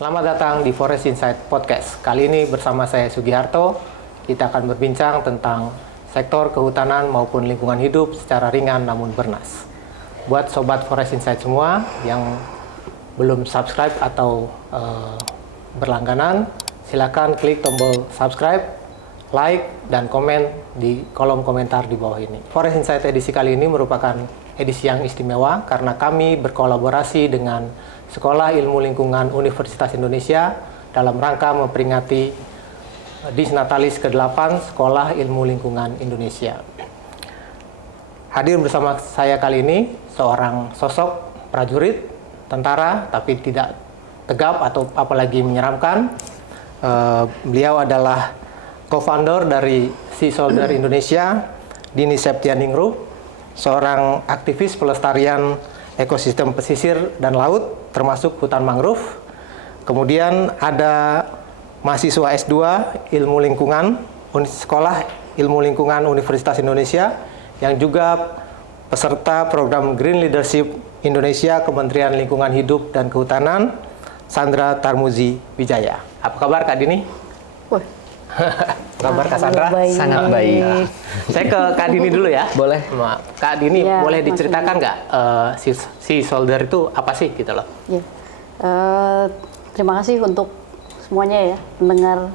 Selamat datang di Forest Insight Podcast. Kali ini bersama saya Sugiharto, kita akan berbincang tentang sektor kehutanan maupun lingkungan hidup secara ringan namun bernas. Buat Sobat Forest Insight semua yang belum subscribe atau berlangganan, silakan klik tombol subscribe, like, dan komen di kolom komentar di bawah ini. Forest Insight edisi kali ini merupakan edisi yang istimewa karena kami berkolaborasi dengan Sekolah Ilmu Lingkungan Universitas Indonesia dalam rangka memperingati Disnatalis ke-8 Sekolah Ilmu Lingkungan Indonesia. Hadir bersama saya kali ini seorang sosok prajurit, tentara, tapi tidak tegap atau apalagi menyeramkan. Beliau adalah co-founder dari Sea Soldier Indonesia, Dini Septianingrum, seorang aktivis pelestarian ekosistem pesisir dan laut, termasuk hutan mangrove. Kemudian ada mahasiswa S2 Ilmu Lingkungan, Sekolah Ilmu Lingkungan Universitas Indonesia, yang juga peserta program Green Leadership Indonesia Kementerian Lingkungan Hidup dan Kehutanan, Sandra Tarmuzi Wijaya. Apa kabar Kak Dini? Wah. Kabar Kak Sandra? Baik. Sangat baik. Saya ke Kak Dini dulu ya. Boleh. Kak Dini, Ya, boleh diceritakan nggak Sea Soldier itu apa sih gitu loh? Ya. Terima kasih untuk semuanya ya pendengar.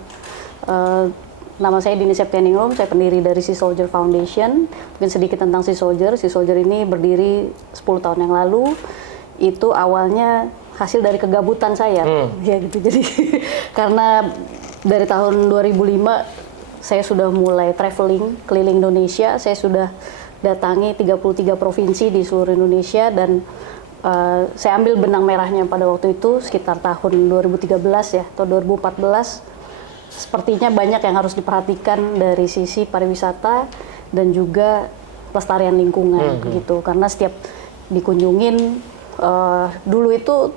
Nama saya Dini Septianingrum, saya pendiri dari Sea Soldier Foundation. Mungkin sedikit tentang Sea Soldier. Sea Soldier ini berdiri 10 tahun yang lalu. Itu awalnya hasil dari kegabutan saya. Ya gitu. Jadi karena dari tahun 2005 saya sudah mulai traveling keliling Indonesia. Saya sudah datangi 33 provinsi di seluruh Indonesia dan saya ambil benang merahnya pada waktu itu sekitar tahun 2013 ya atau 2014. Sepertinya banyak yang harus diperhatikan dari sisi pariwisata dan juga pelestarian lingkungan gitu. Karena setiap dikunjungin dulu itu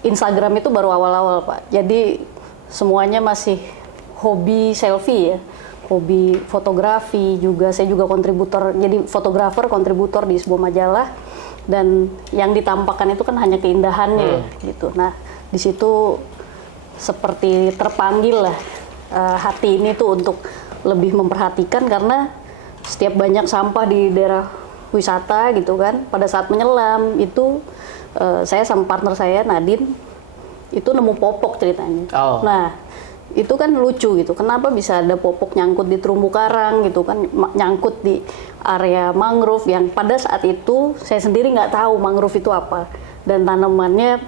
Instagram itu baru awal-awal Pak. Jadi semuanya masih hobi selfie ya, hobi fotografi juga. Saya juga kontributor, jadi fotografer kontributor di sebuah majalah, dan yang ditampakkan itu kan hanya keindahannya gitu. Nah di situ seperti terpanggil lah hati ini tuh untuk lebih memperhatikan, karena setiap banyak sampah di daerah wisata gitu kan. Pada saat menyelam itu saya sama partner saya Nadine itu nemu popok ceritanya. Nah itu kan lucu gitu, kenapa bisa ada popok nyangkut di terumbu karang gitu kan, nyangkut di area mangrove yang pada saat itu saya sendiri nggak tahu mangrove itu apa dan tanamannya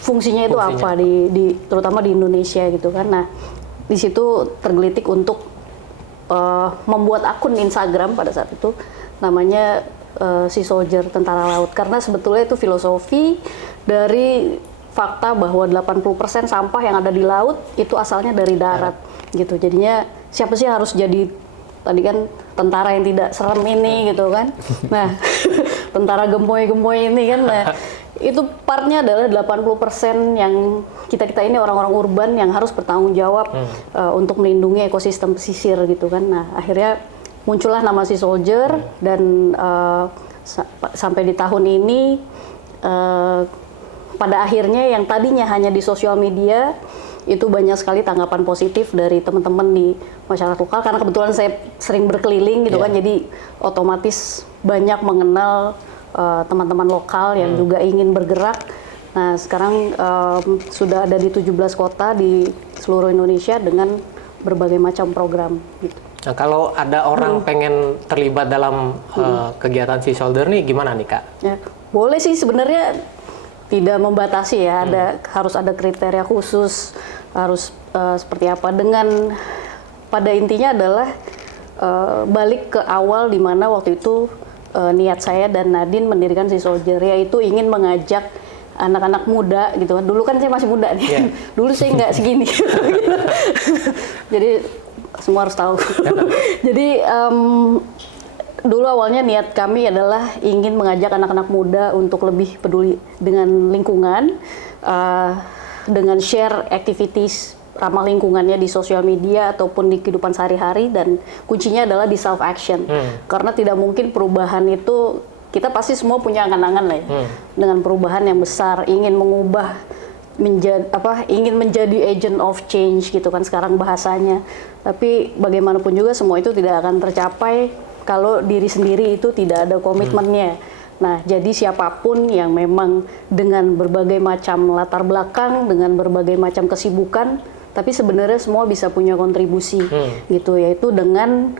fungsinya itu apa terutama di Indonesia gitu kan. Nah di situ tergelitik untuk membuat akun Instagram pada saat itu namanya Sea Soldier Tentara Laut, karena sebetulnya itu filosofi dari fakta bahwa 80% sampah yang ada di laut itu asalnya dari darat gitu. Jadinya siapa sih harus jadi tadi kan tentara yang tidak serem ini gitu kan. Nah, tentara gemoy-gemoy ini kan. Nah, itu partnya adalah 80% yang kita ini orang-orang urban yang harus bertanggung jawab untuk melindungi ekosistem pesisir gitu kan. Nah, akhirnya muncullah nama Sea Soldier dan sampai di tahun ini pada akhirnya yang tadinya hanya di sosial media itu banyak sekali tanggapan positif dari teman-teman di masyarakat lokal, karena kebetulan saya sering berkeliling gitu kan, jadi otomatis banyak mengenal teman-teman lokal yang juga ingin bergerak. Nah sekarang sudah ada di 17 kota di seluruh Indonesia dengan berbagai macam program gitu. Nah, kalau ada orang pengen terlibat dalam kegiatan Sea Soldier nih gimana nih Kak? Ya, boleh sih sebenarnya, tidak membatasi ya, harus ada kriteria khusus, harus seperti apa. Dengan pada intinya adalah balik ke awal di mana waktu itu niat saya dan Nadine mendirikan Sea Soldier, yaitu ingin mengajak anak-anak muda gitu kan. Dulu kan saya masih muda nih, dulu saya nggak segini. Jadi semua harus tahu. Jadi dulu awalnya niat kami adalah ingin mengajak anak-anak muda untuk lebih peduli dengan lingkungan, dengan share activities ramah lingkungannya di sosial media ataupun di kehidupan sehari-hari, dan kuncinya adalah di self action. Karena tidak mungkin perubahan itu, kita pasti semua punya angan-angan lah ya, dengan perubahan yang besar, ingin mengubah ingin menjadi agent of change gitu kan sekarang bahasanya. Tapi bagaimanapun juga semua itu tidak akan tercapai kalau diri sendiri itu tidak ada komitmennya. Nah, jadi siapapun yang memang dengan berbagai macam latar belakang, dengan berbagai macam kesibukan, tapi sebenarnya semua bisa punya kontribusi gitu, yaitu dengan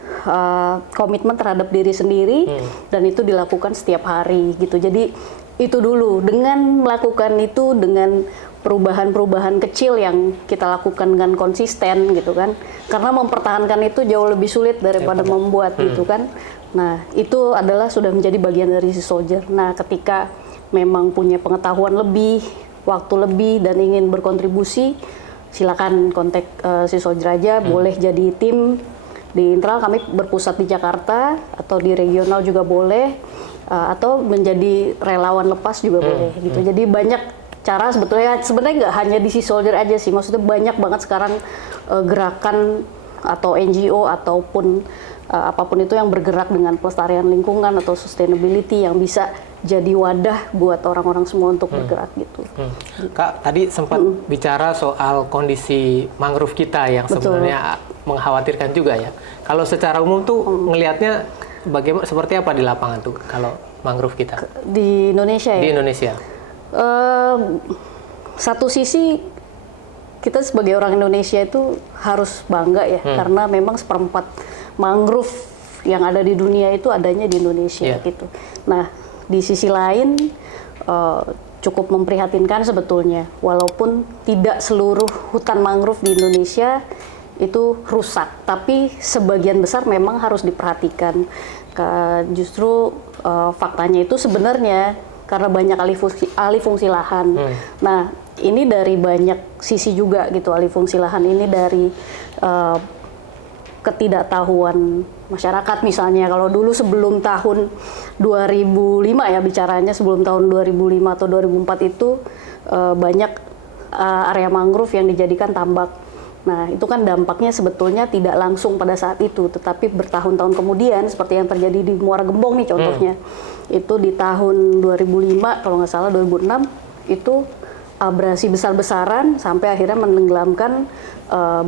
komitmen terhadap diri sendiri dan itu dilakukan setiap hari gitu. Jadi itu dulu, dengan melakukan itu dengan perubahan-perubahan kecil yang kita lakukan dengan konsisten gitu kan, karena mempertahankan itu jauh lebih sulit daripada membuat gitu kan. Nah, itu adalah sudah menjadi bagian dari si soldier. Nah, ketika memang punya pengetahuan lebih, waktu lebih dan ingin berkontribusi, silakan kontak si soldier aja. Boleh jadi tim di internal, kami berpusat di Jakarta atau di regional juga boleh, atau menjadi relawan lepas juga boleh gitu. Jadi banyak cara sebenarnya nggak hanya di si soldier aja sih, maksudnya banyak banget sekarang gerakan atau NGO ataupun apapun itu yang bergerak dengan pelestarian lingkungan atau sustainability yang bisa jadi wadah buat orang-orang semua untuk bergerak gitu. Kak, tadi sempat bicara soal kondisi mangrove kita yang sebenarnya mengkhawatirkan juga ya. Kalau secara umum tuh ngelihatnya bagaimana, seperti apa di lapangan tuh kalau mangrove kita? Di Indonesia ya? Di Indonesia. Satu sisi kita sebagai orang Indonesia itu harus bangga ya, karena memang 1/4 mangrove yang ada di dunia itu adanya di Indonesia gitu. Nah, di sisi lain cukup memprihatinkan sebetulnya, walaupun tidak seluruh hutan mangrove di Indonesia itu rusak, tapi sebagian besar memang harus diperhatikan. Justru faktanya itu sebenarnya karena banyak alih fungsi lahan. Nah, ini dari banyak sisi juga gitu, alih fungsi lahan ini dari ketidaktahuan masyarakat misalnya. Kalau dulu sebelum tahun 2005 ya bicaranya, sebelum tahun 2005 atau 2004 itu banyak area mangrove yang dijadikan tambak. Nah, itu kan dampaknya sebetulnya tidak langsung pada saat itu, tetapi bertahun-tahun kemudian, seperti yang terjadi di Muara Gembong nih contohnya. Itu di tahun 2005, kalau nggak salah 2006, itu abrasi besar-besaran sampai akhirnya menenggelamkan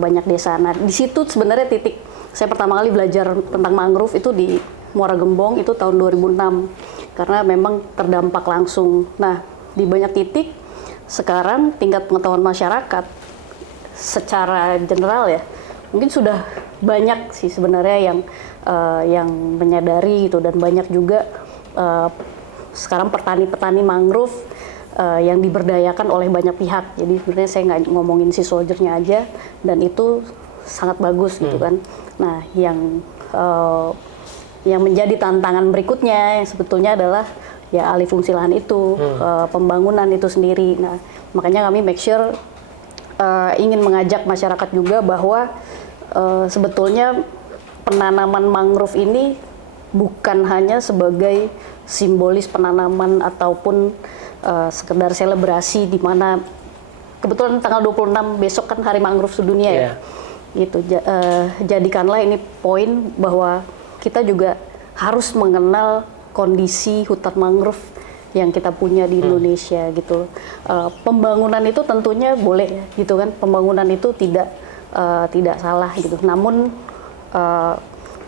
banyak desa. Nah, di situ sebenarnya titik saya pertama kali belajar tentang mangrove itu di Muara Gembong, itu tahun 2006. Karena memang terdampak langsung. Nah, di banyak titik, sekarang tingkat pengetahuan masyarakat secara general ya, mungkin sudah banyak sih sebenarnya yang menyadari gitu, dan banyak juga sekarang petani-petani mangrove yang diberdayakan oleh banyak pihak. Jadi sebenarnya saya nggak ngomongin si soldiernya aja, dan itu sangat bagus gitu kan. Nah, yang menjadi tantangan berikutnya yang sebetulnya adalah ya alih fungsi lahan itu, pembangunan itu sendiri. Nah, makanya kami make sure ingin mengajak masyarakat juga bahwa sebetulnya penanaman mangrove ini bukan hanya sebagai simbolis penanaman ataupun sekedar selebrasi, di mana kebetulan tanggal 26 besok kan Hari Mangrove Sedunia ya. Gitu. Jadikanlah ini poin bahwa kita juga harus mengenal kondisi hutan mangrove yang kita punya di Indonesia gitu. Pembangunan itu tentunya boleh gitu kan, pembangunan itu tidak salah gitu. Namun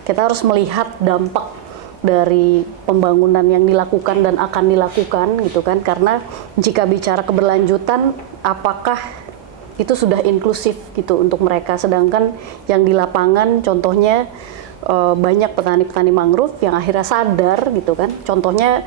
kita harus melihat dampak dari pembangunan yang dilakukan dan akan dilakukan gitu kan, karena jika bicara keberlanjutan, apakah itu sudah inklusif gitu untuk mereka, sedangkan yang di lapangan contohnya banyak petani-petani mangrove yang akhirnya sadar gitu kan, contohnya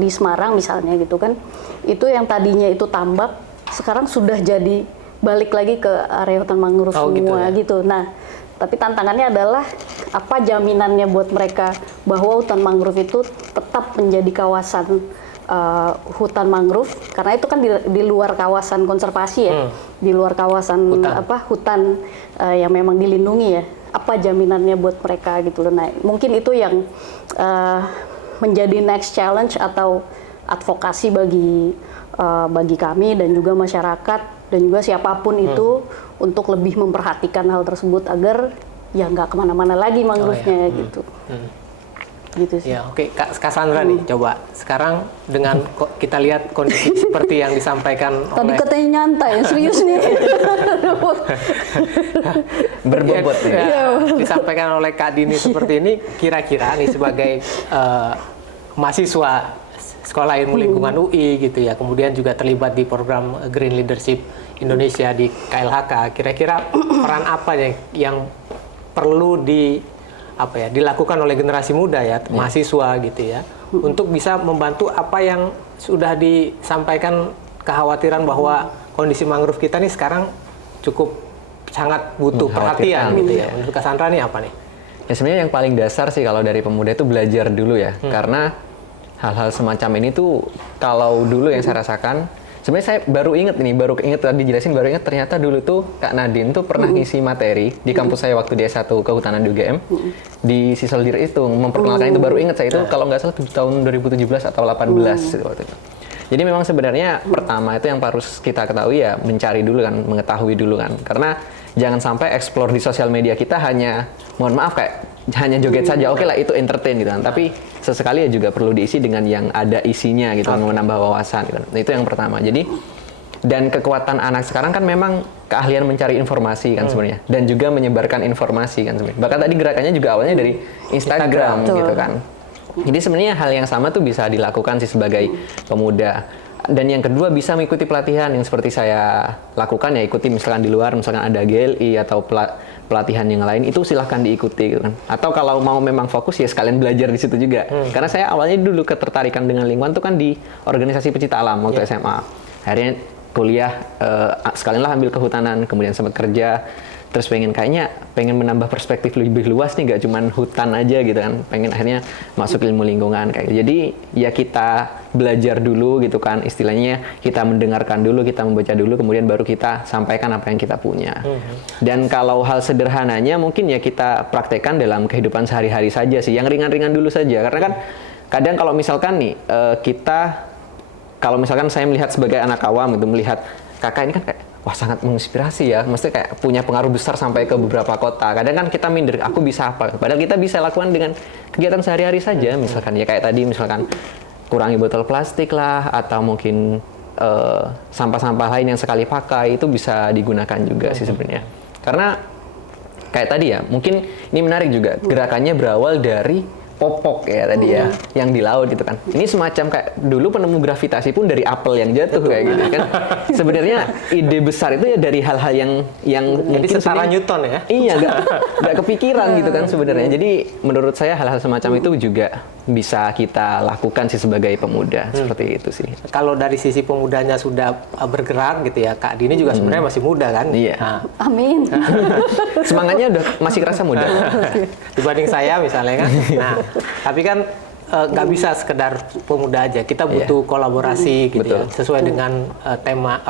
di Semarang misalnya gitu kan, itu yang tadinya itu tambak sekarang sudah jadi balik lagi ke area hutan mangrove semua gitu. Nah, tapi tantangannya adalah apa jaminannya buat mereka bahwa hutan mangrove itu tetap menjadi kawasan hutan mangrove, karena itu kan di luar kawasan konservasi ya, di luar kawasan hutan yang memang dilindungi ya. Apa jaminannya buat mereka gitu loh. Nah, mungkin itu yang menjadi next challenge atau advokasi bagi kami dan juga masyarakat dan juga siapapun itu untuk lebih memperhatikan hal tersebut agar ya nggak kemana-mana lagi mangrove-nya gitu. gitu sih. Ya, oke. Kak Sandra nih, coba sekarang dengan kita lihat kondisi seperti yang disampaikan Tadi oleh katanya nyantai, serius nih. Berbobot nih. disampaikan oleh Kak Dini seperti ini, kira-kira nih sebagai mahasiswa Sekolah Ilmu Lingkungan UI gitu ya, kemudian juga terlibat di program Green Leadership Indonesia di KLHK, kira-kira peran apa yang perlu dilakukan oleh generasi muda ya, mahasiswa gitu ya, untuk bisa membantu apa yang sudah disampaikan, kekhawatiran bahwa kondisi mangrove kita nih sekarang cukup sangat butuh perhatian gitu ya. Menurut Kak Sandra nih apa nih? Ya sebenarnya yang paling dasar sih kalau dari pemuda itu belajar dulu ya, karena hal-hal semacam ini tuh kalau dulu yang saya rasakan, sebenarnya saya baru inget tadi jelasin, baru inget ternyata dulu tuh Kak Nadine tuh pernah ngisi materi di kampus saya waktu di S1 Kehutanan di UGM, di Sisoldir itu, memperkenalkan itu, baru inget saya itu kalau nggak salah tahun 2017 atau 18 gitu waktu itu. Jadi memang sebenarnya pertama itu yang harus kita ketahui ya, mencari dulu kan, mengetahui dulu kan, karena jangan sampai explore di sosial media kita hanya, mohon maaf kayak hanya joget saja, oke lah itu entertain gitu kan, tapi sesekali ya juga perlu diisi dengan yang ada isinya gitu kan, menambah wawasan gitu. Itu yang pertama. Jadi dan kekuatan anak sekarang kan memang keahlian mencari informasi kan sebenarnya, dan juga menyebarkan informasi kan sebenarnya. Bahkan tadi gerakannya juga awalnya dari Instagram gitu kan. Jadi sebenarnya hal yang sama tuh bisa dilakukan sih sebagai pemuda. Dan yang kedua bisa mengikuti pelatihan yang seperti saya lakukan ya, ikuti misalkan di luar, misalkan ada GLI atau pelatihan yang lain, itu silahkan diikuti gitu kan. Atau kalau mau memang fokus ya sekalian belajar di situ juga. Karena saya awalnya dulu ketertarikan dengan lingkungan tuh kan di organisasi pecinta alam waktu SMA. Akhirnya kuliah sekalian lah ambil kehutanan, kemudian sempat kerja. Terus pengen menambah perspektif lebih luas nih, gak cuman hutan aja gitu kan, pengen akhirnya masuk ilmu lingkungan kayak gitu. Jadi ya kita belajar dulu gitu kan, istilahnya kita mendengarkan dulu, kita membaca dulu, kemudian baru kita sampaikan apa yang kita punya. Dan kalau hal sederhananya mungkin ya kita praktekkan dalam kehidupan sehari-hari saja sih, yang ringan-ringan dulu saja, karena kan kadang kalau misalkan nih kalau misalkan saya melihat sebagai anak awam gitu, melihat kakak ini kan kayak wah sangat menginspirasi ya, mesti kayak punya pengaruh besar sampai ke beberapa kota. Kadang kan kita minder, aku bisa apa? Padahal kita bisa lakukan dengan kegiatan sehari-hari saja, misalkan ya kayak tadi misalkan kurangi botol plastik lah, atau mungkin sampah-sampah lain yang sekali pakai itu bisa digunakan juga sih sebenarnya. Karena kayak tadi ya, mungkin ini menarik juga, gerakannya berawal dari popok ya tadi ya, yang di laut gitu kan. Ini semacam kayak dulu penemu gravitasi pun dari apel yang jatuh kayak gitu kan. Sebenarnya ide besar itu ya dari hal-hal yang jadi setara Newton ya. Iya, nggak kepikiran gitu kan sebenarnya. Jadi menurut saya hal-hal semacam itu juga bisa kita lakukan sih sebagai pemuda, seperti itu sih. Kalau dari sisi pemudanya sudah bergerak gitu ya, Kak Dini juga sebenarnya masih muda kan? Iya. Nah, Amin. Semangatnya udah masih kerasa muda. dibanding saya misalnya kan. Nah, tapi kan nggak bisa sekedar pemuda aja, kita butuh kolaborasi gitu ya, sesuai dengan tema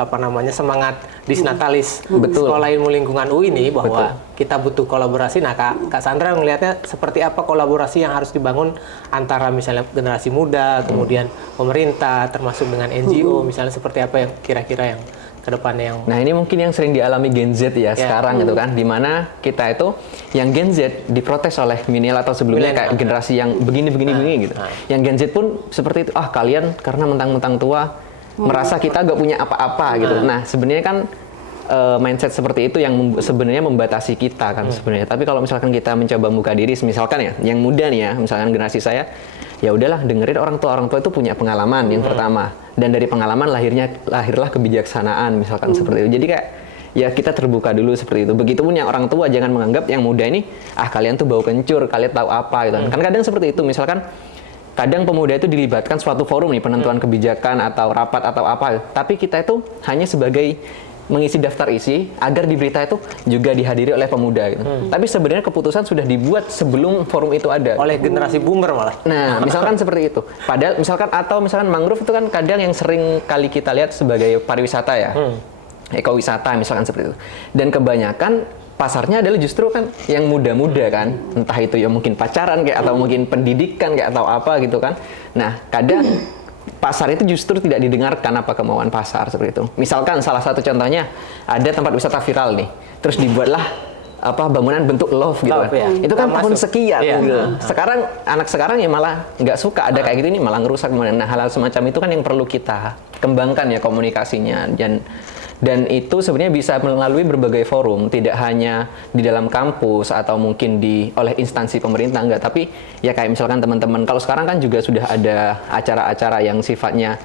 semangat Disnatalis Sekolah Ilmu Lingkungan UI ini, bahwa kita butuh kolaborasi. Nah, Kak Sandra melihatnya seperti apa kolaborasi yang harus dibangun antara misalnya generasi muda, kemudian pemerintah, termasuk dengan NGO, misalnya seperti apa yang kira-kira yang kedepannya yang... Nah ini mungkin yang sering dialami Gen Z ya sekarang gitu kan, dimana kita itu yang Gen Z diprotes oleh milenial atau sebelumnya kayak generasi yang begini gitu. Yang Gen Z pun seperti itu, kalian karena mentang-mentang tua merasa kita gak punya apa-apa gitu. Nah sebenarnya kan mindset seperti itu yang sebenarnya membatasi kita kan sebenarnya. Tapi kalau misalkan kita mencoba membuka diri, misalkan ya yang muda nih ya, misalkan generasi saya, ya udahlah dengerin orang tua itu punya pengalaman yang pertama, dan dari pengalaman lahirlah kebijaksanaan misalkan seperti itu. Jadi kayak ya kita terbuka dulu seperti itu. Begitupun yang orang tua, jangan menganggap yang muda ini kalian tuh bau kencur, kalian tahu apa gitu kan. Kadang seperti itu, misalkan kadang pemuda itu dilibatkan suatu forum nih, penentuan kebijakan atau rapat atau apa, tapi kita itu hanya sebagai mengisi daftar isi agar di berita itu juga dihadiri oleh pemuda gitu. Tapi sebenarnya keputusan sudah dibuat sebelum forum itu ada. Oleh generasi boomer malah. Nah, misalkan seperti itu. Padahal misalkan mangrove itu kan kadang yang sering kali kita lihat sebagai pariwisata ya. Ekowisata misalkan seperti itu. Dan kebanyakan pasarnya adalah justru kan yang muda-muda kan. Entah itu ya mungkin pacaran kayak atau mungkin pendidikan kayak atau apa gitu kan. Nah, kadang pasar itu justru tidak didengarkan apa kemauan pasar seperti itu. Misalkan salah satu contohnya ada tempat wisata viral nih, terus dibuatlah bangunan bentuk love gitu Love, kan. ya. Itu kan Nggak tahun masuk. sekian Iya. gitu. Sekarang anak sekarang ya malah nggak suka ada kayak gitu, ini malah ngerusak kemudian. Nah, hal-hal semacam itu kan yang perlu kita kembangkan ya komunikasinya, dan itu sebenarnya bisa melalui berbagai forum, tidak hanya di dalam kampus atau mungkin oleh instansi pemerintah, enggak, tapi ya kayak misalkan teman-teman, kalau sekarang kan juga sudah ada acara-acara yang sifatnya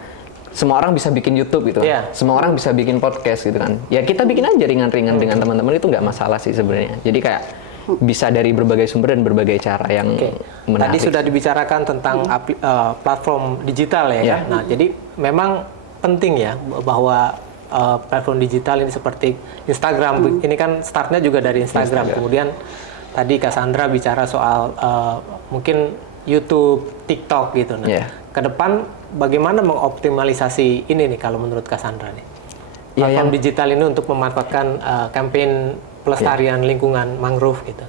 semua orang bisa bikin YouTube gitu, Iya. semua orang bisa bikin podcast gitu kan. Ya kita bikin aja ringan-ringan dengan teman-teman, itu nggak masalah sih sebenarnya. Jadi kayak bisa dari berbagai sumber dan berbagai cara yang Oke. menarik. Tadi sudah dibicarakan tentang platform digital ya. Ya. Nah, jadi memang penting ya bahwa platform digital ini seperti Instagram, ini kan startnya juga dari Instagram. Kemudian tadi Cassandra bicara soal mungkin YouTube, TikTok gitu. Nah, Ya. ke depan bagaimana mengoptimalisasi ini nih kalau menurut Cassandra nih? Ya, Platform digital ini untuk memanfaatkan campaign pelestarian lingkungan mangrove gitu.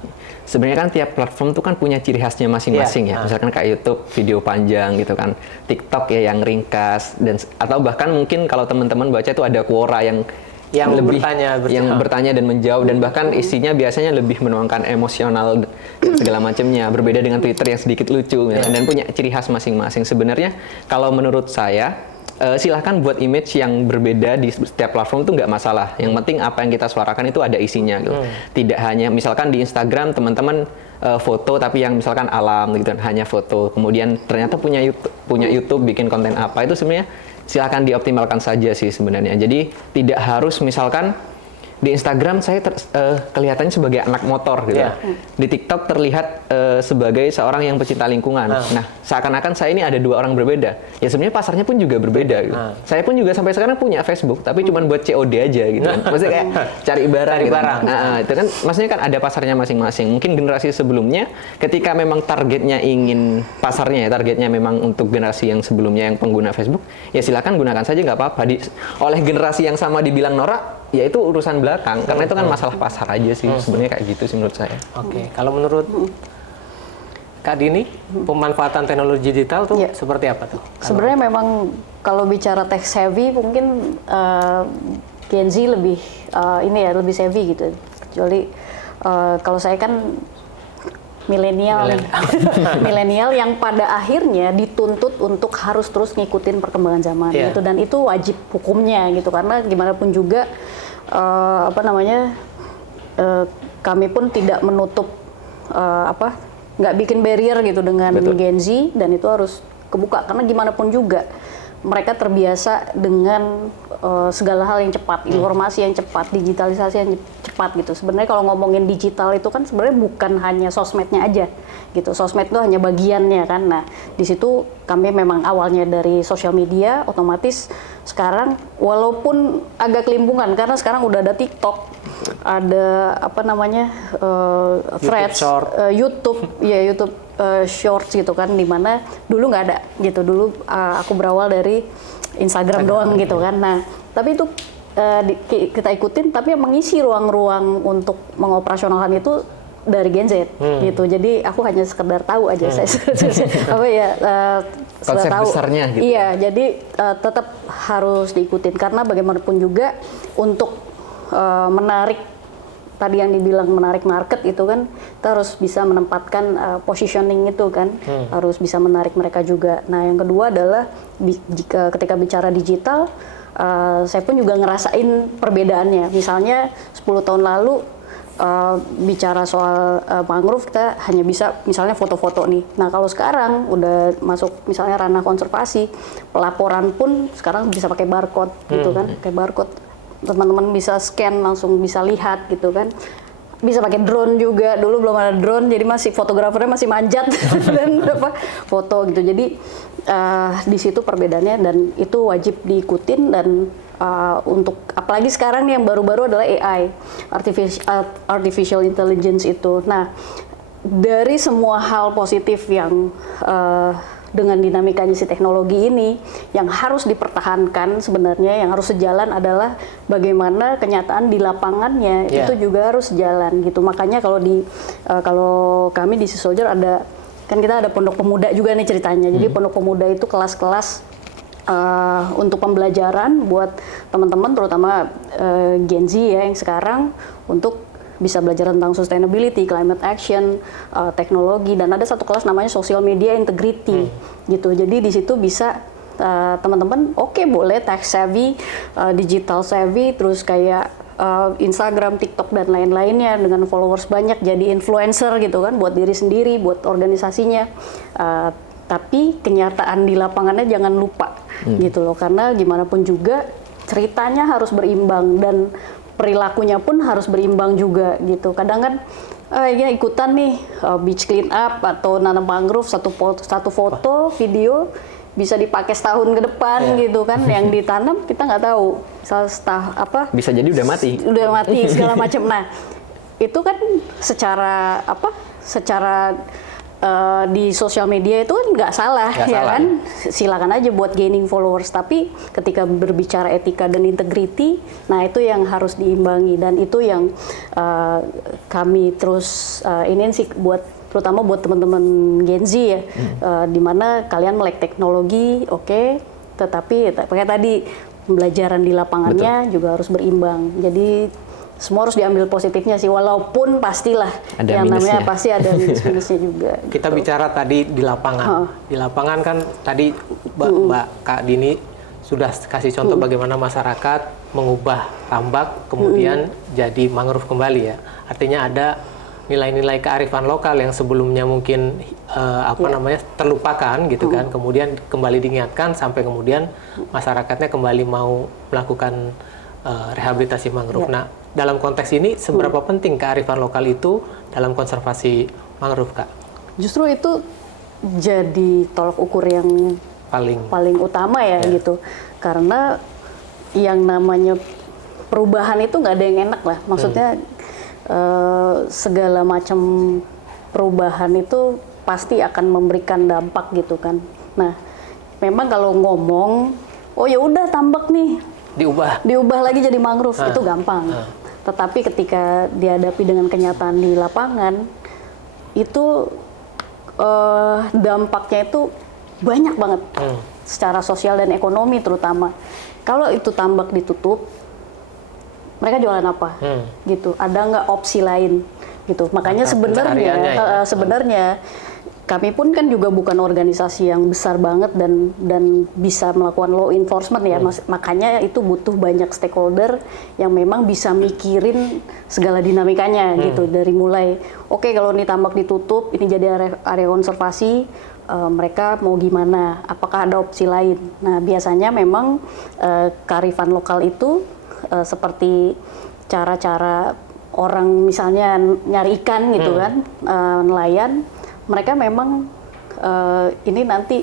Sebenarnya kan tiap platform tuh kan punya ciri khasnya masing-masing ya. Misalkan kayak YouTube video panjang gitu kan, TikTok ya yang ringkas, dan atau bahkan mungkin kalau teman-teman baca itu ada Quora yang lebih bertanya dan menjawab, dan bahkan isinya biasanya lebih menuangkan emosional dan segala macamnya, berbeda dengan Twitter yang sedikit lucu dan punya ciri khas masing-masing. Sebenarnya kalau menurut saya silahkan buat image yang berbeda di setiap platform itu nggak masalah. Yang penting apa yang kita suarakan itu ada isinya gitu. Tidak hanya misalkan di Instagram teman-teman foto tapi yang misalkan alam gitu, hanya foto. Kemudian ternyata punya YouTube bikin konten apa, itu sebenarnya silakan dioptimalkan saja sih sebenarnya. Jadi tidak harus misalkan di Instagram saya kelihatannya sebagai anak motor gitu. Yeah. Di TikTok terlihat sebagai seorang yang pecinta lingkungan. Nah, seakan-akan saya ini ada dua orang berbeda. Ya sebenarnya pasarnya pun juga berbeda gitu. Saya pun juga sampai sekarang punya Facebook, tapi cuma buat COD aja gitu kan. Maksudnya kayak cari barang gitu. Nah, itu kan maksudnya kan ada pasarnya masing-masing. Mungkin generasi sebelumnya ketika memang targetnya targetnya memang untuk generasi yang sebelumnya yang pengguna Facebook, ya silakan gunakan saja, nggak apa-apa. Oleh generasi yang sama dibilang norak, ya itu urusan belakang, karena itu kan masalah pasar aja sih sebenarnya, kayak gitu sih menurut saya. Oke, kalau menurut Kak Dini, pemanfaatan teknologi digital tuh seperti apa tuh? Sebenarnya memang kalau bicara tech savvy mungkin Gen Z lebih lebih savvy gitu. Kecuali kalau saya kan milenial yang pada akhirnya dituntut untuk harus terus ngikutin perkembangan zaman gitu, dan itu wajib hukumnya gitu, karena gimana pun juga kami pun tidak menutup nggak bikin barrier gitu dengan Gen Z, dan itu harus kebuka karena gimana pun juga mereka terbiasa dengan segala hal yang cepat, informasi yang cepat, digitalisasi yang cepat gitu. Sebenarnya kalau ngomongin digital itu kan sebenarnya bukan hanya sosmednya aja gitu. Sosmed itu hanya bagiannya kan. Nah, di situ kami memang awalnya dari sosial media, otomatis sekarang walaupun agak kelimpungan karena sekarang udah ada TikTok, ada Threads, YouTube Shorts gitu kan, dimana dulu nggak ada gitu. Dulu aku berawal dari Instagram doang gitu kan. Nah, tapi itu kita ikutin, tapi yang mengisi ruang-ruang untuk mengoperasionalkan itu dari Gen Z gitu. Jadi aku hanya sekedar tahu aja, saya konsep tahu besarnya gitu. Iya, jadi tetap harus diikutin karena bagaimanapun juga untuk menarik, tadi yang dibilang menarik market itu kan, kita harus bisa menempatkan positioning itu kan, harus bisa menarik mereka juga. Nah, yang kedua adalah ketika bicara digital, saya pun juga ngerasain perbedaannya. Misalnya 10 tahun lalu bicara soal mangrove, kita hanya bisa misalnya foto-foto nih. Nah, kalau sekarang udah masuk misalnya ranah konservasi, pelaporan pun sekarang bisa pakai barcode gitu kan, pakai barcode. Teman-teman bisa scan, langsung bisa lihat gitu kan. Bisa pakai drone juga, dulu belum ada drone, jadi masih fotografernya masih manjat dan foto gitu. Jadi di situ perbedaannya, dan itu wajib diikutin. Dan untuk apalagi sekarang nih yang baru-baru adalah AI, artificial intelligence itu. Nah, dari semua hal positif yang dengan dinamikanya si teknologi ini, yang harus dipertahankan sebenarnya, yang harus sejalan adalah bagaimana kenyataan di lapangannya itu juga harus sejalan gitu. Makanya kalau kami di Sea Soldier kan kita ada pondok pemuda juga nih ceritanya. Jadi pondok pemuda itu kelas-kelas untuk pembelajaran buat teman-teman, terutama Gen Z ya yang sekarang, untuk bisa belajar tentang sustainability, climate action, teknologi, dan ada satu kelas namanya social media integrity gitu. Jadi di situ bisa teman-teman boleh tech savvy, digital savvy, terus kayak Instagram, TikTok dan lain-lainnya dengan followers banyak, jadi influencer gitu kan buat diri sendiri, buat organisasinya. Tapi kenyataan di lapangannya jangan lupa gitu loh, karena gimana pun juga ceritanya harus berimbang dan perilakunya pun harus berimbang juga gitu. Kadang kan ya ikutan nih beach clean up atau nanam mangrove, satu foto, video bisa dipakai setahun ke depan gitu kan, yang ditanam kita nggak tahu, bisa jadi udah mati segala macam. Nah itu kan secara di sosial media itu kan nggak salah kan, silakan aja buat gaining followers, tapi ketika berbicara etika dan integrity, nah itu yang harus diimbangi, dan itu yang kami terus ini sih terutama buat teman-teman Gen Z ya, dimana kalian melek teknologi, tetapi kayak tadi pembelajaran di lapangannya juga harus berimbang. Jadi semua harus diambil positifnya sih, walaupun pastilah ada yang minusnya. namanya pasti ada minus-minusnya juga. Kita gitu. bicara tadi di lapangan. Di lapangan kan tadi Mbak Kak Dini sudah kasih contoh bagaimana masyarakat mengubah tambak kemudian jadi mangrove kembali ya. Artinya ada nilai-nilai kearifan lokal yang sebelumnya mungkin terlupakan gitu kan, kemudian kembali diingatkan sampai kemudian masyarakatnya kembali mau melakukan rehabilitasi mangrove. Nah, dalam konteks ini seberapa penting kearifan lokal itu dalam konservasi mangrove, Kak? Justru itu jadi tolok ukur yang paling utama ya gitu, karena yang namanya perubahan itu nggak ada yang enak lah, maksudnya segala macam perubahan itu pasti akan memberikan dampak gitu kan. Nah, memang kalau ngomong, ya udah tambak nih, diubah lagi jadi mangrove, itu gampang. Tetapi ketika dihadapi dengan kenyataan di lapangan, itu dampaknya itu banyak banget, secara sosial dan ekonomi terutama. Kalau itu tambak ditutup, mereka jualan apa? Gitu. Ada nggak opsi lain? Gitu. Makanya sebenarnya kami pun kan juga bukan organisasi yang besar banget dan bisa melakukan law enforcement ya. Makanya itu butuh banyak stakeholder yang memang bisa mikirin segala dinamikanya gitu, dari mulai kalau ini tambak ditutup, ini jadi area konservasi, mereka mau gimana? Apakah ada opsi lain? Nah, biasanya memang kearifan lokal itu seperti cara-cara orang misalnya nyari ikan gitu kan, nelayan, mereka memang ini nanti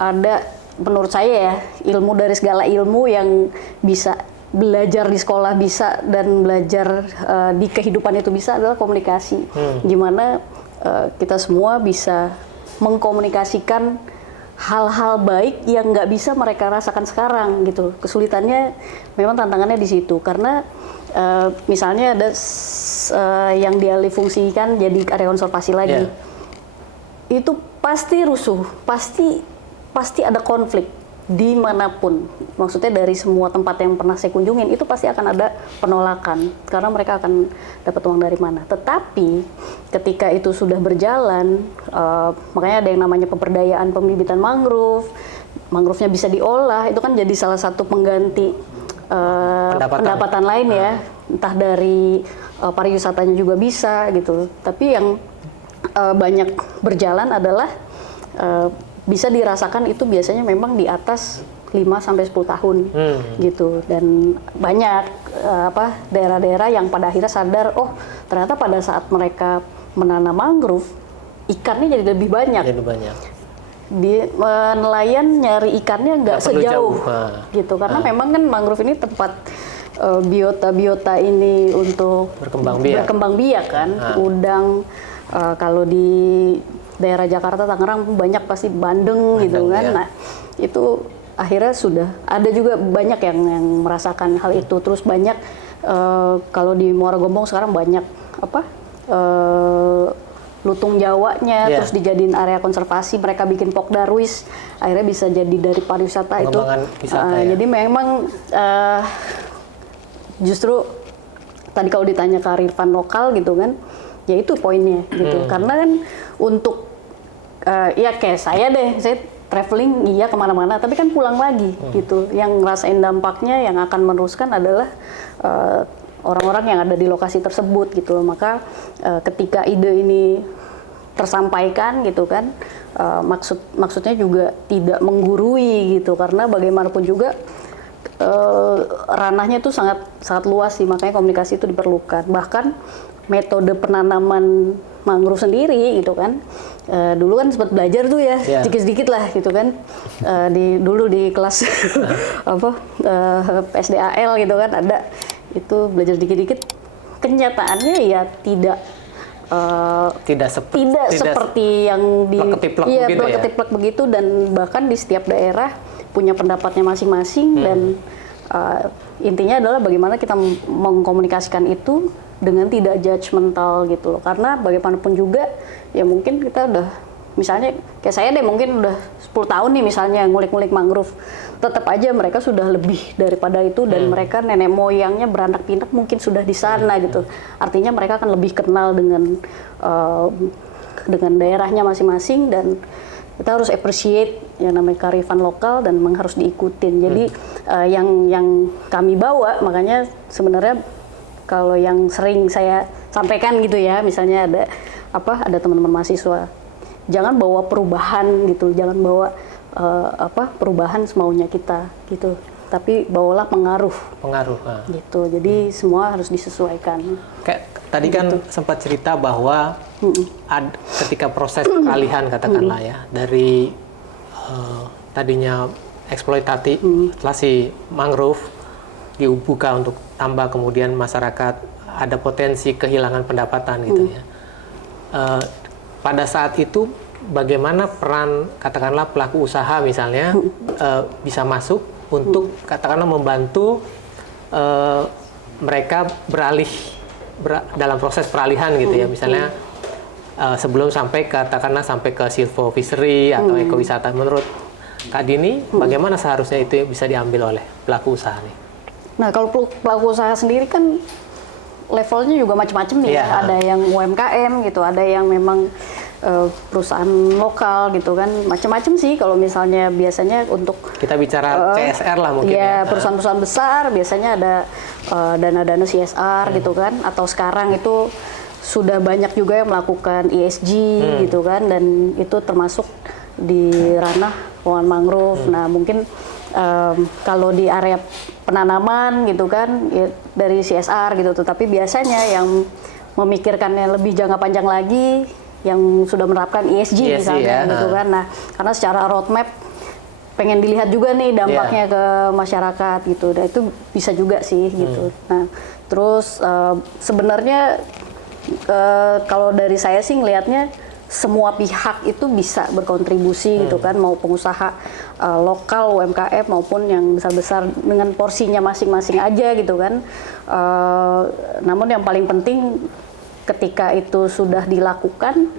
ada, menurut saya ya, ilmu dari segala ilmu yang bisa belajar di sekolah bisa dan belajar di kehidupan itu bisa adalah komunikasi. Gimana kita semua bisa mengkomunikasikan hal-hal baik yang nggak bisa mereka rasakan sekarang gitu. Kesulitannya memang tantangannya di situ, karena misalnya ada yang dialih fungsikan jadi area konservasi lagi, itu pasti rusuh, pasti ada konflik dimanapun. Maksudnya dari semua tempat yang pernah saya kunjungin itu pasti akan ada penolakan karena mereka akan dapat uang dari mana. Tetapi ketika itu sudah berjalan, makanya ada yang namanya pemberdayaan pembibitan mangrove, mangrovenya bisa diolah, itu kan jadi salah satu pengganti pendapatan lain ya, entah dari pariwisatanya juga bisa gitu. Tapi yang banyak berjalan adalah bisa dirasakan itu biasanya memang di atas 5-10 tahun gitu, dan banyak daerah-daerah yang pada akhirnya sadar, ternyata pada saat mereka menanam mangrove ikannya jadi lebih banyak. Nelayan nyari ikannya nggak sejauh gitu, karena memang kan mangrove ini tempat biota ini untuk berkembang biak kan. Udang, kalau di daerah Jakarta, Tangerang banyak pasti bandeng gitu kan. Nah, itu akhirnya sudah ada juga banyak yang merasakan hal itu. Terus banyak kalau di Muara Gombong sekarang banyak lutung Jawanya, terus dijadiin area konservasi, mereka bikin Pok Darwis, akhirnya bisa jadi dari pariwisata itu. Wisata, Jadi memang justru tadi kalau ditanya kearifan lokal gitu kan, ya itu poinnya gitu. Karena kan untuk ya kayak saya traveling iya kemana-mana, tapi kan pulang lagi gitu. Yang ngerasain dampaknya yang akan meneruskan adalah orang-orang yang ada di lokasi tersebut gitu loh. Maka ketika ide ini tersampaikan gitu kan, maksudnya juga tidak menggurui gitu, karena bagaimanapun juga ranahnya itu sangat luas sih, makanya komunikasi itu diperlukan. Bahkan metode penanaman mangrove sendiri gitu kan, dulu kan sempat belajar tuh ya, sedikit-sedikit lah gitu kan, dulu di kelas PSDAL gitu kan ada, itu belajar dikit-dikit. Kenyataannya ya tidak seperti yang di plek-ketiplek begitu, dan bahkan di setiap daerah punya pendapatnya masing-masing. Dan intinya adalah bagaimana kita mengkomunikasikan itu dengan tidak judgmental gitu loh. Karena bagaimanapun juga ya mungkin kita udah, misalnya kayak saya deh mungkin udah 10 tahun nih misalnya ngulik-ngulik mangrove, tetap aja mereka sudah lebih daripada itu, dan mereka nenek moyangnya beranak pinak mungkin sudah di sana gitu. Artinya mereka akan lebih kenal dengan daerahnya masing-masing, dan kita harus appreciate yang namanya kearifan lokal dan memang harus diikutin. Jadi yang kami bawa, makanya sebenarnya kalau yang sering saya sampaikan gitu ya, misalnya ada teman-teman mahasiswa, jangan bawa perubahan gitu, jangan bawa perubahan semaunya kita gitu, tapi bawalah pengaruh gitu. Jadi semua harus disesuaikan. Kayak tadi kan sempat cerita bahwa ketika proses peralihan katakanlah ya dari tadinya eksploitasi mangrove dibuka untuk tambah, kemudian masyarakat ada potensi kehilangan pendapatan gitu ya. Pada saat itu bagaimana peran katakanlah pelaku usaha misalnya bisa masuk untuk katakanlah membantu mereka beralih dalam proses peralihan gitu ya, misalnya sebelum sampai katakanlah sampai ke silvo fishery atau ekowisata. Menurut Kak Dini, bagaimana seharusnya itu bisa diambil oleh pelaku usaha nih? Nah, kalau pelaku usaha sendiri kan levelnya juga macam-macam nih. Ada yang UMKM gitu, ada yang memang perusahaan lokal gitu kan, macam-macam sih. Kalau misalnya biasanya untuk kita bicara CSR lah mungkin ya, perusahaan-perusahaan besar biasanya ada dana-dana CSR gitu kan, atau sekarang itu sudah banyak juga yang melakukan ESG gitu kan, dan itu termasuk di ranah pengelolaan mangrove. Nah, mungkin kalau di area penanaman gitu kan ya, dari CSR gitu, tetapi biasanya yang memikirkannya lebih jangka panjang lagi yang sudah menerapkan ESG misalnya gitu kan. Nah, karena secara roadmap pengen dilihat juga nih dampaknya ke masyarakat gitu. Dan itu bisa juga sih gitu. Nah, terus sebenarnya kalau dari saya sih ngelihatnya semua pihak itu bisa berkontribusi gitu kan, mau pengusaha lokal, UMKM maupun yang besar-besar dengan porsinya masing-masing aja gitu kan. Namun yang paling penting ketika itu sudah dilakukan,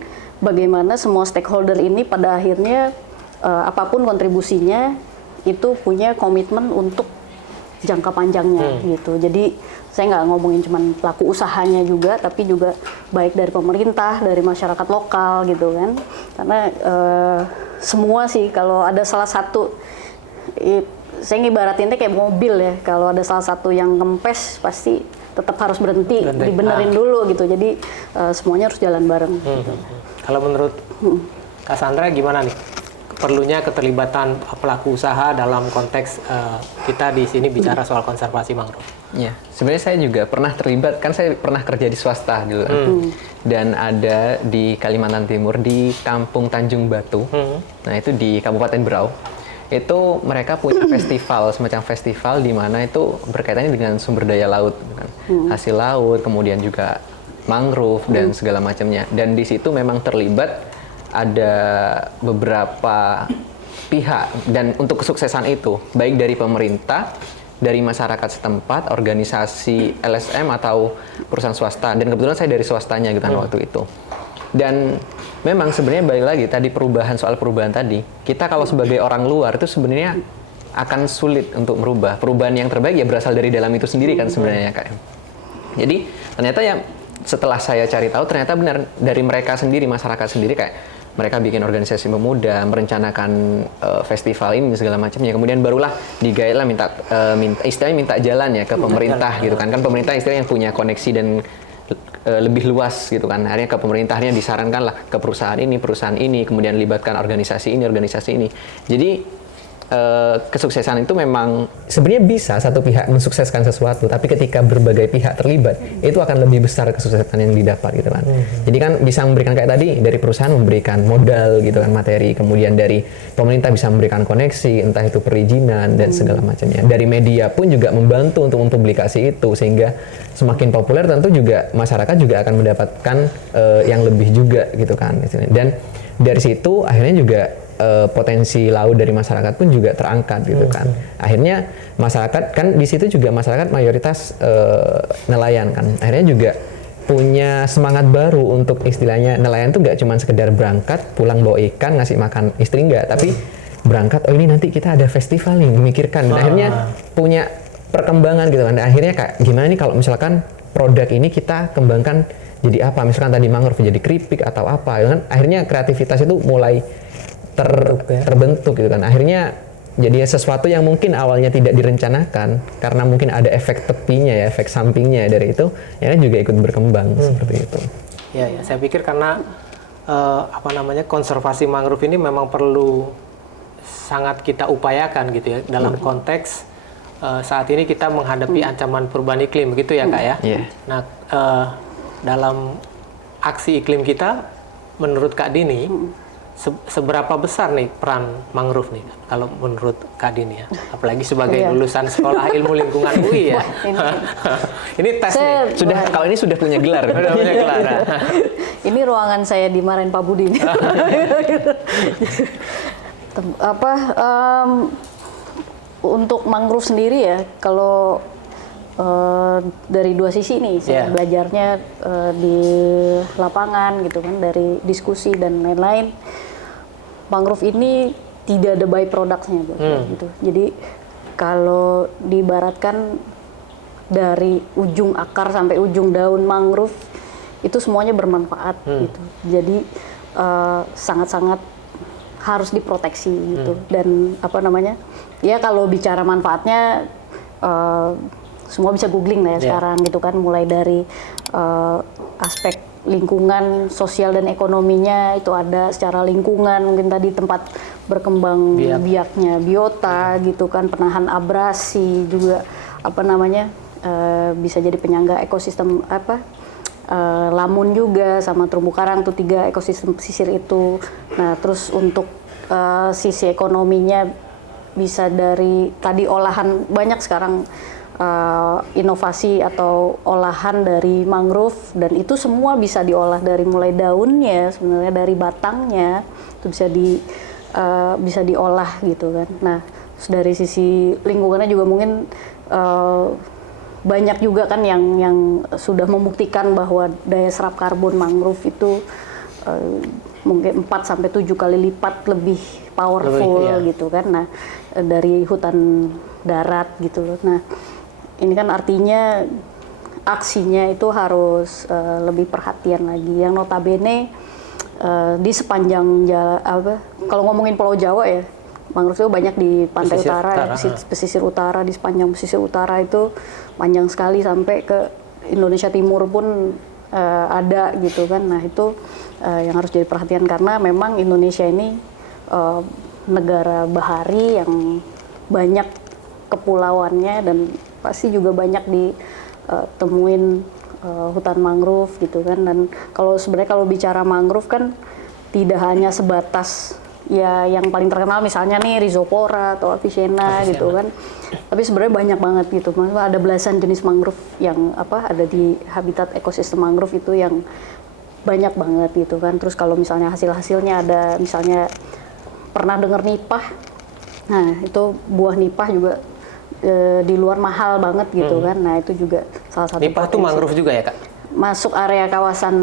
bagaimana semua stakeholder ini pada akhirnya apapun kontribusinya itu punya komitmen untuk jangka panjangnya gitu. Jadi saya nggak ngomongin cuma pelaku usahanya juga, tapi juga baik dari pemerintah, dari masyarakat lokal gitu kan. Karena semua sih, kalau ada salah satu, saya ngibaratinnya kayak mobil ya, kalau ada salah satu yang kempes pasti tetap harus berhenti. Dibenerin dulu gitu. Jadi semuanya harus jalan bareng. Gitu. Kalau menurut Kak Sandra gimana nih? Perlunya keterlibatan pelaku usaha dalam konteks kita di sini bicara soal konservasi mangrove. Ya, sebenarnya saya juga pernah terlibat, kan saya pernah kerja di swasta dulu kan. Dan ada di Kalimantan Timur di Kampung Tanjung Batu. Nah, itu di Kabupaten Berau. Itu mereka punya festival, semacam festival di mana itu berkaitannya dengan sumber daya laut kan. Hasil laut, kemudian juga mangrove dan segala macamnya. Dan di situ memang terlibat ada beberapa pihak, dan untuk kesuksesan itu baik dari pemerintah, dari masyarakat setempat, organisasi LSM atau perusahaan swasta, dan kebetulan saya dari swastanya gitu kan waktu itu. Dan memang sebenarnya balik lagi tadi soal perubahan tadi, kita kalau sebagai orang luar itu sebenarnya akan sulit untuk merubah. Perubahan yang terbaik ya berasal dari dalam itu sendiri kan sebenarnya Kak. Jadi ternyata ya setelah saya cari tahu ternyata benar dari mereka sendiri, masyarakat sendiri kayak mereka bikin organisasi pemuda, merencanakan festival ini segala macamnya. Kemudian barulah digait lah istilahnya minta jalan ya ke pemerintah gitu kan. Kan pemerintah istilahnya yang punya koneksi dan lebih luas gitu kan. Akhirnya ke pemerintahnya disarankan lah ke perusahaan ini, kemudian libatkan organisasi ini. Jadi kesuksesan itu memang sebenarnya bisa satu pihak mensukseskan sesuatu, tapi ketika berbagai pihak terlibat, itu akan lebih besar kesuksesan yang didapat gitu kan. Jadi kan bisa memberikan kayak tadi, dari perusahaan memberikan modal gitu kan, materi, kemudian dari pemerintah bisa memberikan koneksi, entah itu perizinan dan segala macamnya. Dari media pun juga membantu untuk mempublikasi itu, sehingga semakin populer tentu juga masyarakat juga akan mendapatkan yang lebih juga gitu kan. Dan dari situ akhirnya juga potensi laut dari masyarakat pun juga terangkat gitu kan. Akhirnya masyarakat kan di situ juga masyarakat mayoritas nelayan kan. Akhirnya juga punya semangat baru untuk istilahnya nelayan tuh nggak cuma sekedar berangkat pulang bawa ikan ngasih makan istri nggak, tapi berangkat oh ini nanti kita ada festival nih, memikirkan. Dan akhirnya punya perkembangan gitu kan. Dan akhirnya kayak gimana nih kalau misalkan produk ini kita kembangkan jadi apa? Misalkan tadi mangrove jadi keripik atau apa, ya kan? Akhirnya kreativitas itu mulai terbentuk gitu kan. Akhirnya jadi sesuatu yang mungkin awalnya tidak direncanakan karena mungkin ada efek tepinya ya, efek sampingnya dari itu, ya kan juga ikut berkembang seperti itu. Ya, saya pikir karena konservasi mangrove ini memang perlu sangat kita upayakan gitu ya dalam konteks saat ini kita menghadapi ancaman perubahan iklim begitu ya Kak ya. Nah, dalam aksi iklim kita menurut Kak Dini seberapa besar nih peran mangrove nih kalau menurut Kak Dini ya, apalagi sebagai lulusan sekolah ilmu lingkungan UI ya. Ini tes nih. Kalau ini sudah punya gelar. Sudah punya gelar. Ini ruangan saya dimarahin Pak Budi nih. Untuk mangrove sendiri ya, kalau dari dua sisi nih, saya belajarnya di lapangan gitu kan, dari diskusi dan lain-lain. Mangrove ini tidak ada byproduct-nya gitu. Jadi kalau diibaratkan dari ujung akar sampai ujung daun mangrove itu semuanya bermanfaat gitu. Jadi sangat-sangat harus diproteksi gitu. Dan ya kalau bicara manfaatnya semua bisa googling lah ya sekarang gitu kan, mulai dari aspek lingkungan, sosial dan ekonominya itu ada, secara lingkungan mungkin tadi tempat berkembang biaknya biota gitu kan, penahan abrasi juga bisa jadi penyangga ekosistem lamun juga sama terumbu karang tuh 3 ekosistem pesisir itu. Nah, terus untuk sisi ekonominya bisa dari tadi olahan, banyak sekarang inovasi atau olahan dari mangrove, dan itu semua bisa diolah dari mulai daunnya, sebenarnya dari batangnya itu bisa diolah gitu kan. Nah, dari sisi lingkungannya juga mungkin banyak juga kan yang sudah membuktikan bahwa daya serap karbon mangrove itu mungkin 4-7 kali lipat lebih powerful gitu kan. Nah, dari hutan darat gitu loh. Nah, ini kan artinya aksinya itu harus lebih perhatian lagi. Yang notabene di sepanjang kalau ngomongin Pulau Jawa ya, mangrove itu banyak di pantai utara, pesisir utara, di sepanjang pesisir utara itu panjang sekali sampai ke Indonesia Timur pun ada gitu kan. Nah, itu yang harus jadi perhatian karena memang Indonesia ini negara bahari yang banyak kepulauannya dan pasti juga banyak ditemuin hutan mangrove gitu kan. Dan sebenarnya kalau bicara mangrove kan tidak hanya sebatas ya yang paling terkenal misalnya nih Rhizopora atau Avicenna gitu kan, tapi sebenarnya banyak banget gitu. Maksudnya ada belasan jenis mangrove yang ada di habitat ekosistem mangrove itu yang banyak banget gitu kan. Terus kalau misalnya hasil-hasilnya ada, misalnya pernah dengar nipah, nah itu buah nipah juga di luar mahal banget gitu kan. Nah, itu juga salah satu nipah itu mangrove juga ya Kak? Masuk area kawasan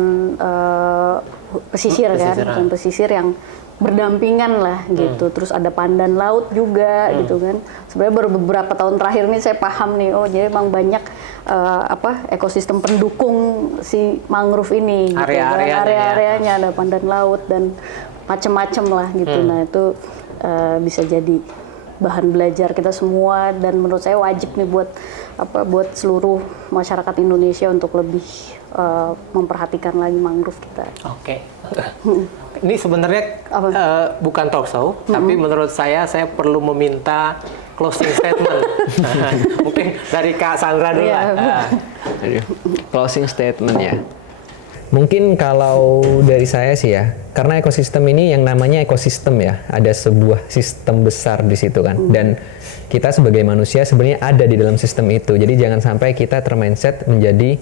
pesisir kan, kawasan pesisir yang berdampingan lah gitu. Terus ada pandan laut juga gitu kan. Sebenarnya baru beberapa tahun terakhir ini saya paham nih, oh jadi emang banyak ekosistem pendukung si mangrove ini, gitu kan. Area-areanya ada pandan laut dan macam-macam lah gitu. Nah itu bisa jadi bahan belajar kita semua, dan menurut saya wajib nih buat seluruh masyarakat Indonesia untuk lebih memperhatikan lagi mangrove kita. Oke. Ini sebenarnya bukan talk show, tapi menurut saya perlu meminta closing statement. Mungkin dari Kak Sandra dulu lah. Closing statement ya. Mungkin kalau dari saya sih ya, karena ekosistem ini yang namanya ekosistem ya, ada sebuah sistem besar di situ kan. Dan kita sebagai manusia sebenarnya ada di dalam sistem itu. Jadi jangan sampai kita termindset menjadi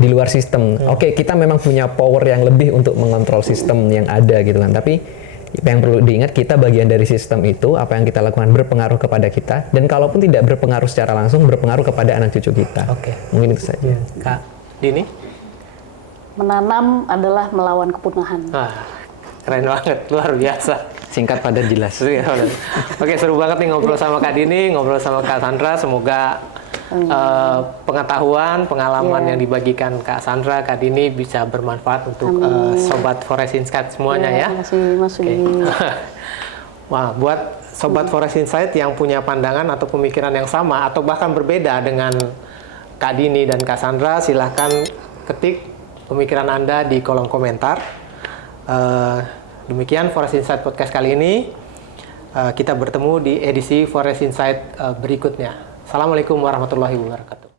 di luar sistem. Oke, kita memang punya power yang lebih untuk mengontrol sistem yang ada gitu kan. Tapi yang perlu diingat, kita bagian dari sistem itu, apa yang kita lakukan berpengaruh kepada kita, dan kalaupun tidak berpengaruh secara langsung, berpengaruh kepada anak cucu kita. Oke. Mungkin itu saja. Kak Dini? Menanam adalah melawan kepunahan. Keren banget, luar biasa. Singkat padat jelas. Oke, seru banget nih ngobrol sama Kak Dini, ngobrol sama Kak Sandra. Semoga pengetahuan, pengalaman yang dibagikan Kak Sandra, Kak Dini bisa bermanfaat untuk Sobat Forest Insight semuanya ya. Terima kasih Mas Sugi. Wah, buat Sobat Forest Insight yang punya pandangan atau pemikiran yang sama atau bahkan berbeda dengan Kak Dini dan Kak Sandra, silahkan ketik pemikiran Anda di kolom komentar. Demikian Forest Insight Podcast kali ini. Kita bertemu di edisi Forest Insight berikutnya. Assalamualaikum warahmatullahi wabarakatuh.